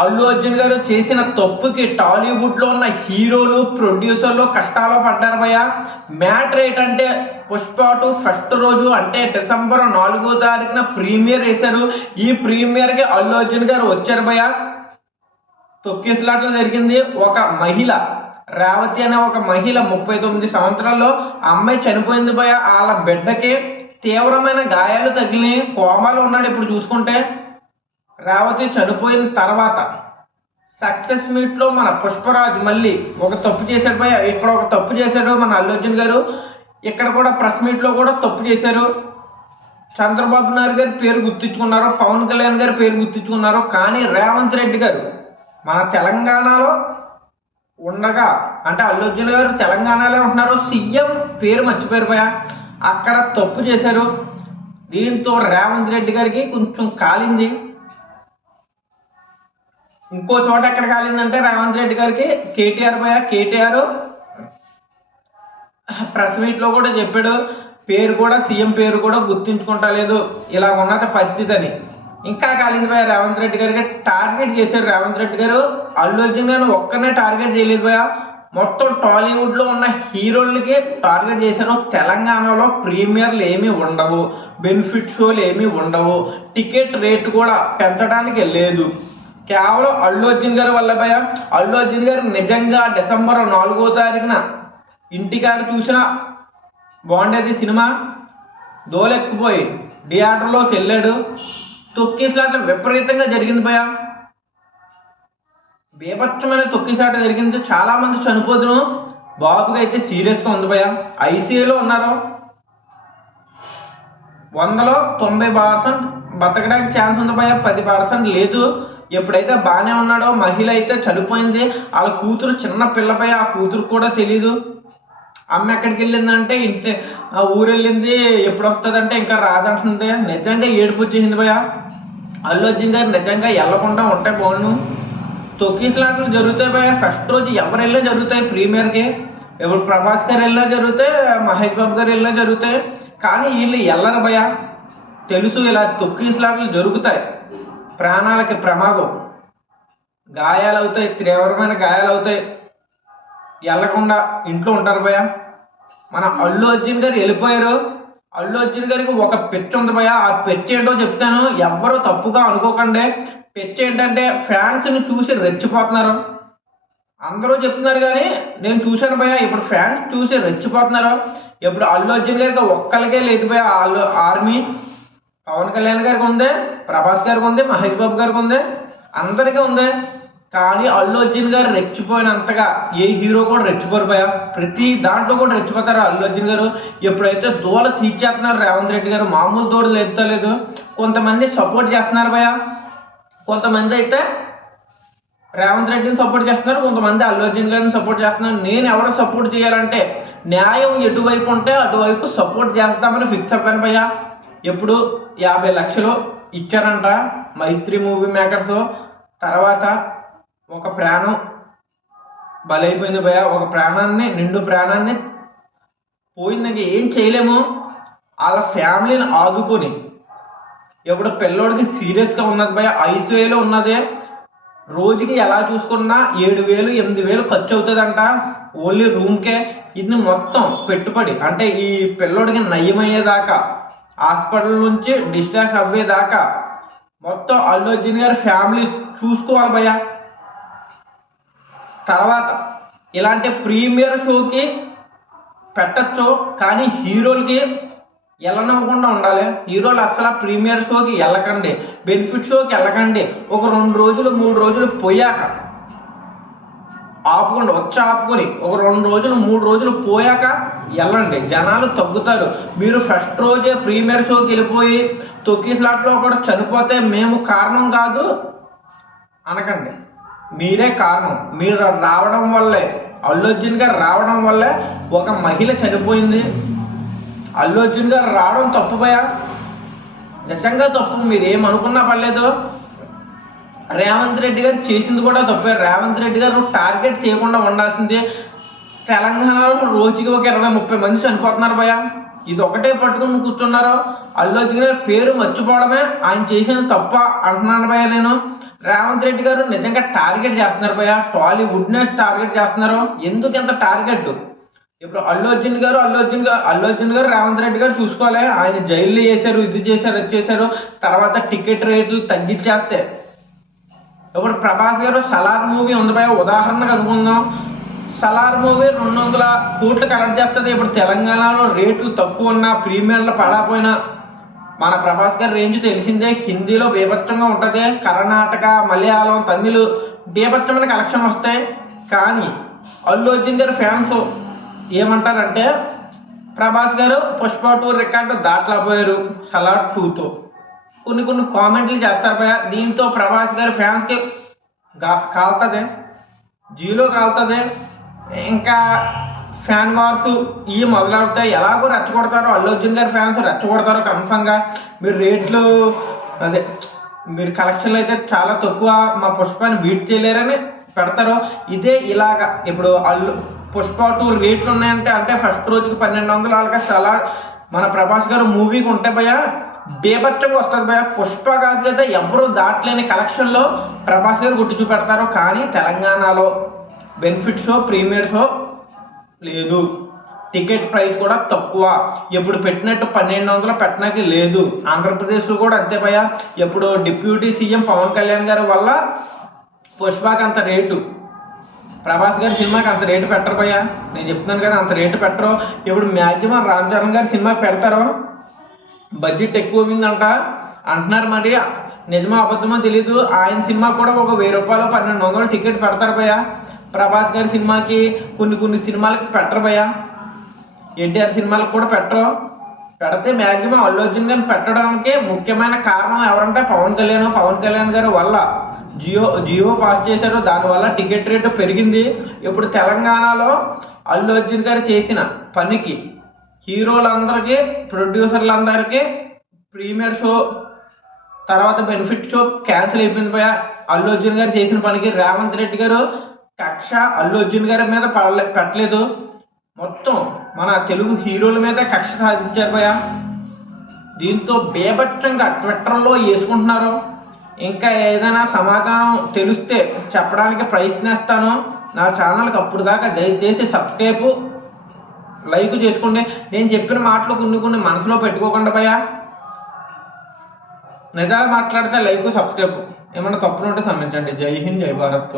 అల్లు అర్జున్ గారు చేసిన తప్పుకి టాలీవుడ్లో ఉన్న హీరోలు ప్రొడ్యూసర్లు కష్టాలు పడ్డారు భయ మ్యాటర్ ఏంటంటే పుష్ప టూ ఫస్ట్ రోజు అంటే డిసెంబర్ నాలుగో తారీఖున ప్రీమియర్ వేశారు. ఈ ప్రీమియర్కి అల్లు అర్జున్ గారు వచ్చారు భయ తొక్కిసలాటలు జరిగింది. ఒక మహిళ రేవతి అనే ఒక మహిళ ముప్పై తొమ్మిది సంవత్సరాల్లో అమ్మాయి చనిపోయింది భయ వాళ్ళ బిడ్డకి తీవ్రమైన గాయాలు తగిలి కోమాలు ఉన్నాడు ఇప్పుడు చూసుకుంటే. రేవతి చనిపోయిన తర్వాత సక్సెస్ మీట్లో మన పుష్పరాజు మళ్ళీ ఒక తప్పు చేశాడు పోయి ఇక్కడ ఒక తప్పు చేశాడు మన అల్లు గారు. ఇక్కడ కూడా ప్రెస్ మీట్లో కూడా తప్పు చేశారు. చంద్రబాబు నాయుడు గారి పేరు గుర్తించుకున్నారు పవన్ కళ్యాణ్ గారి పేరు గుర్తించుకున్నారు కానీ రేవంత్ రెడ్డి గారు మన తెలంగాణలో ఉండగా అంటే అల్లు అర్జున్ గారు తెలంగాణలో ఉంటున్నారు. సీఎం పేరు మర్చిపోయారు పోయా అక్కడ తప్పు చేశారు. దీంతో రేవంత్ రెడ్డి గారికి కొంచెం కాలింది. ఇంకో చోట ఎక్కడ కాలిందంటే రేవంత్ రెడ్డి గారికి కేటీఆర్ పోయా. కేటీఆర్ ప్రెస్ మీట్లో కూడా చెప్పాడు. పేరు కూడా సీఎం పేరు కూడా గుర్తించుకుంటా లేదు. ఇలా ఉన్నత పరిస్థితి అని. ఇంకా కాలింది భయ రేవంత్ రెడ్డి గారికి. టార్గెట్ చేశారు రేవంత్ రెడ్డి గారు. అల్లు అర్జున్ గారిని ఒక్కనే టార్గెట్ చేయలేదు భయ మొత్తం టాలీవుడ్లో ఉన్న హీరోలకి టార్గెట్ చేశారు. తెలంగాణలో ప్రీమియర్లు ఏమీ ఉండవు. బెనిఫిట్ షోలు ఏమీ ఉండవు. టికెట్ రేటు కూడా పెంచడానికి లేదు. కేవలం అల్లు అర్జున్ గారి వల్ల భయ అల్లు అర్జున్ గారు నిజంగా డిసెంబర్ నాలుగో తారీఖున ఇంటికాడ చూసిన బాగుండేది సినిమా దోలెక్కిపోయి థియేటర్లోకి వెళ్ళాడు. తొక్కిసలాట విపరీతంగా జరిగింది భయ బీభత్సమైన తొక్కిసాట జరిగింది. చాలామంది చనిపోతును బాబుకి అయితే సీరియస్గా ఉంది భయ ఐసీయూలో ఉన్నారు. వందలో తొంభై పర్సెంట్ బతకడానికి ఛాన్స్ ఉంది భయ పది పర్సెంట్ లేదు. ఎప్పుడైతే బాగానే ఉన్నాడో మహిళ అయితే చనిపోయింది వాళ్ళ కూతురు చిన్న పిల్లపై ఆ కూతురు కూడా తెలీదు. అమ్మ ఎక్కడికి వెళ్ళిందంటే ఇంటి ఆ ఊరు వెళ్ళింది ఎప్పుడు వస్తుందంటే ఇంకా రాదంటుంది. నిజంగా ఏడుపు వచ్చేసింది భయ అల్లు అర్జున్ గారు నిజంగా వెళ్ళకుండా ఉంటే బాగుండు తొక్కిసలాటలు జరుగుతాయి భయ ఫస్ట్ రోజు ఎవరు వెళ్ళా జరుగుతాయి ప్రీమియర్కి. ఎవరు ప్రభాస్ గారు వెళ్ళా జరుగుతాయి మహేష్ బాబు గారు వెళ్ళా జరుగుతాయి. కానీ వీళ్ళు వెళ్ళరు భయ తెలుసు ఇలా తొక్కిసలాటలు జరుగుతాయి. ప్రాణాలకి ప్రమాదం. గాయాలు అవుతాయి తీవ్రమైన గాయాలు అవుతాయి వెళ్ళకుండా ఇంట్లో ఉంటారు భయ మన అల్లు అర్జున్ గారు వెళ్ళిపోయారు. అల్లు అర్జున్ గారికి ఒక పెచ్చు ఉంది భయ ఆ పెచ్చు ఏంటో చెప్తాను. ఎవ్వరూ తప్పుగా అనుకోకండి. పెచ్చు ఏంటంటే ఫ్యాన్స్ని చూసి రెచ్చిపోతున్నారు. అందరూ చెప్తున్నారు కానీ నేను చూశాను భయ ఇప్పుడు ఫ్యాన్స్ చూసి రెచ్చిపోతున్నారు. ఇప్పుడు అల్లు అర్జున్ గారికి ఒక్కరికే లేదు భయ అల్లు ఆర్మీ పవన్ కళ్యాణ్ గారికి ఉంది ప్రభాస్ గారికి ఉంది మహేష్ బాబు గారికి ఉంది అందరికీ ఉంది. కానీ అల్లు అర్జున్ గారు రెచ్చిపోయినంతగా ఏ హీరో కూడా రెచ్చిపోరు భయ ప్రతి దాంట్లో కూడా రెచ్చిపోతారు అల్లు అర్జున్ గారు. ఎప్పుడైతే దూల తీర్చేస్తున్నారు రేవంత్ రెడ్డి గారు మామూలు దూడలు ఎత్తలేదు కొంతమంది సపోర్ట్ చేస్తున్నారు భయ కొంతమంది అయితే రేవంత్ రెడ్డిని సపోర్ట్ చేస్తున్నారు కొంతమంది అల్లు అర్జున్ గారిని సపోర్ట్ చేస్తున్నారు. నేను ఎవరు సపోర్ట్ చేయాలంటే న్యాయం ఎటువైపు ఉంటే అటువైపు సపోర్ట్ చేస్తామని ఫిక్స్ అవ్వాను భయ్యా. ఎప్పుడు యాభై లక్షలు ఇచ్చారంట మైత్రి మూవీ మేకర్స్. తర్వాత ఒక ప్రాణం బలైపోయింది భయ ఒక ప్రాణాన్ని నిండు ప్రాణాన్ని పోయిందాక ఏం చేయలేము. వాళ్ళ ఫ్యామిలీని ఆదుకొని ఇప్పుడు పిల్లోడికి సీరియస్గా ఉన్నది భయ ఐసీయూలో ఉన్నదే. రోజుకి ఎలా చూసుకున్నా ఏడు వేలు ఎనిమిది వేలు ఖర్చు అవుతుందంట. ఓన్లీ రూమ్కే. ఇది మొత్తం పెట్టుబడి. అంటే ఈ పిల్లోడికి నయమయ్యేదాకా హాస్పిటల్ నుంచి డిశ్చార్జ్ అవ్వేదాకా మొత్తం అల్లు అర్జున్ గారి ఫ్యామిలీ చూసుకోవాలి భయ్యా. తర్వాత ఇలాంటి ప్రీమియర్ షోకి పెట్టచ్చు కానీ హీరోలకి వెళ్ళనివ్వకుండా ఉండాలి. హీరోలు అసలు ప్రీమియర్ షోకి వెళ్ళకండి బెనిఫిట్ షోకి వెళ్ళకండి ఒక రెండు రోజులు మూడు రోజులు పోయాక ఆపుకోండి వచ్చి ఆపుకొని ఒక రెండు రోజులు మూడు రోజులు పోయాక వెళ్ళండి. జనాలు తగ్గుతారు. మీరు ఫస్ట్ రోజే ప్రీమియర్ షోకి వెళ్ళిపోయి తొక్కి స్లాట్లో కూడా చనిపోతే మేము కారణం కాదు అనకండి. మీరే కారణం. మీరు రావడం వల్లే అల్లు అర్జున్ గారు రావడం వల్లే ఒక మహిళ చనిపోయింది. అల్లు అర్జున్ గారు రావడం తప్పుపోయా నిజంగా తప్పు. మీరు ఏమనుకున్నా పర్లేదు. రేవంత్ రెడ్డి గారు చేసింది కూడా తప్పే. రేవంత్ రెడ్డి గారు టార్గెట్ చేయకుండా ఉండాల్సింది. తెలంగాణలో రోజుకి ఒక ఇరవై ముప్పై మంది చనిపోతున్నారు భయ ఇది ఒకటే పట్టుకుని కూర్చున్నారు? అల్లు అర్జున్ గారి పేరు మర్చిపోవడమే. ఆయన చేసిన తప్ప అంటున్నాను భయ నేను. రేవంత్ రెడ్డి గారు నిజంగా టార్గెట్ చేస్తున్నారు భయ టాలీవుడ్నే టార్గెట్ చేస్తున్నారు. ఎందుకు ఇంత టార్గెట్? ఇప్పుడు అల్లు అర్జున్ గారు అల్లు అర్జున్ గారు అల్లు అర్జున్ గారు రేవంత్ రెడ్డి గారు చూసుకోవాలి. ఆయన జైల్లో చేశారు ఇది చేశారు అది చేశారు. తర్వాత టికెట్ రేట్లు తగ్గించేస్తే ఇప్పుడు ప్రభాస్ గారు సలార్ మూవీ ఉంది భయ ఉదాహరణకు అనుకుందాం. సలార్ మూవీ రెండు వందల కోట్లు కలెక్ట్ చేస్తుంది. ఇప్పుడు తెలంగాణలో రేట్లు తక్కువ ఉన్నా ప్రీమియర్లు పడకపోయినా మన ప్రభాస్ గారి రేంజ్ తెలిసిందే. హిందీలో బీభత్సంగా ఉంటుంది. కర్ణాటక మలయాళం తమిళ్ బీభత్సమైన కలెక్షన్ వస్తాయి. కానీ అల్లు అర్జున్ గారు ఫ్యాన్స్ ఏమంటారంటే ప్రభాస్ గారు పుష్ప టూ రికార్డు దాటలేకపోయారు సలార్ టూతో కొన్ని కొన్ని కామెంట్లు చేస్తారు భయ దీంతో ప్రభాస్ గారి ఫ్యాన్స్కి కాలుతుంది జీలో కాలుతుంది ఇంకా ఫ్యాన్ వార్స్ ఇవి మొదలవుతాయి ఎలాగో రెచ్చగొడతారో అల్లు అర్జున్ గారి ఫ్యాన్స్ రెచ్చగొడతారో కన్ఫామ్గా. మీరు రేట్లు అదే మీరు కలెక్షన్లు అయితే చాలా తక్కువ మా పుష్పాన్ని బీట్ చేయలేరని పెడతారు. ఇదే ఇలాగా ఇప్పుడు అల్లు పుష్ప టూ రేట్లు ఉన్నాయంటే అంటే ఫస్ట్ రోజుకి పన్నెండు వందలు అలాగా చాలా మన ప్రభాస్ గారు మూవీకి ఉంటే భయ బీభత్సంగా వస్తుంది భయ పుష్ప కాదు కదా ఎవరు దాటలేని కలెక్షన్లో ప్రభాస్ గారు గుట్టి చూపెడతారు. కానీ తెలంగాణలో బెనిఫిట్ షో ప్రీమియర్ షో లేదు. టికెట్ ప్రైస్ కూడా తక్కువ. ఎప్పుడు పెట్టినట్టు పన్నెండు వందలు పెట్టడానికి లేదు. ఆంధ్రప్రదేశ్లో కూడా అంతే భయ ఎప్పుడు డిప్యూటీ సీఎం పవన్ కళ్యాణ్ గారి వల్ల పుష్పకి అంత రేటు. ప్రభాస్ గారి సినిమాకి అంత రేటు పెట్టరు భయ నేను చెప్తున్నాను కదా అంత రేటు పెట్టరు. ఇప్పుడు మ్యాక్సిమం రామ్ చరణ్ గారి సినిమా పెడతారు. బడ్జెట్ ఎక్కువ ఉందంట అంటున్నారు మరి నిజమో అబద్ధమో తెలీదు. ఆయన సినిమా కూడా ఒక వెయ్యి రూపాయలు పన్నెండు వందలు టికెట్ పెడతారు భయ్యా. ప్రభాస్ గారి సినిమాకి కొన్ని కొన్ని సినిమాలకి పెట్టరు భయ్యా. ఎన్టీఆర్ సినిమాలకు కూడా పెట్టరు. పెడితే మ్యాక్సిమం అల్లు అర్జున్ గారిని పెట్టడానికి ముఖ్యమైన కారణం ఎవరంటే పవన్ కళ్యాణ్. పవన్ కళ్యాణ్ గారి వల్ల జియో జియో పాస్ చేశారు. దానివల్ల టికెట్ రేటు పెరిగింది. ఇప్పుడు తెలంగాణలో అల్లు అర్జున్ గారు చేసిన పనికి హీరోలందరికీ ప్రొడ్యూసర్లందరికీ ప్రీమియర్ షో తర్వాత బెనిఫిట్ షో క్యాన్సిల్ అయిపోయింది పోయా అల్లు అర్జున్ గారు చేసిన పనికి రేవంత్ రెడ్డి గారు కక్ష అల్లు అర్జున్ గారి మీద పడలే పెట్టలేదు. మొత్తం మన తెలుగు హీరోల మీద కక్ష సాధించారు పోయా దీంతో బేభత్సంగా ట్విట్టర్లో వేసుకుంటున్నారు. ఇంకా ఏదైనా సమాధానం తెలిస్తే చెప్పడానికి ప్రయత్నిస్తాను. నా ఛానల్కి అప్పుడు దాకా దయచేసి సబ్స్క్రైబ్. లైక్ చేసుకుంటే నేను చెప్పిన మాటలు కొన్ని కొన్ని మనసులో పెట్టుకోకుండా పోయా. నిజాలు మాట్లాడితే లైక్ సబ్స్క్రైబ్. ఏమన్నా తప్పులు ఉంటే సంబంధించండి. జై హింద్ జై భారత్.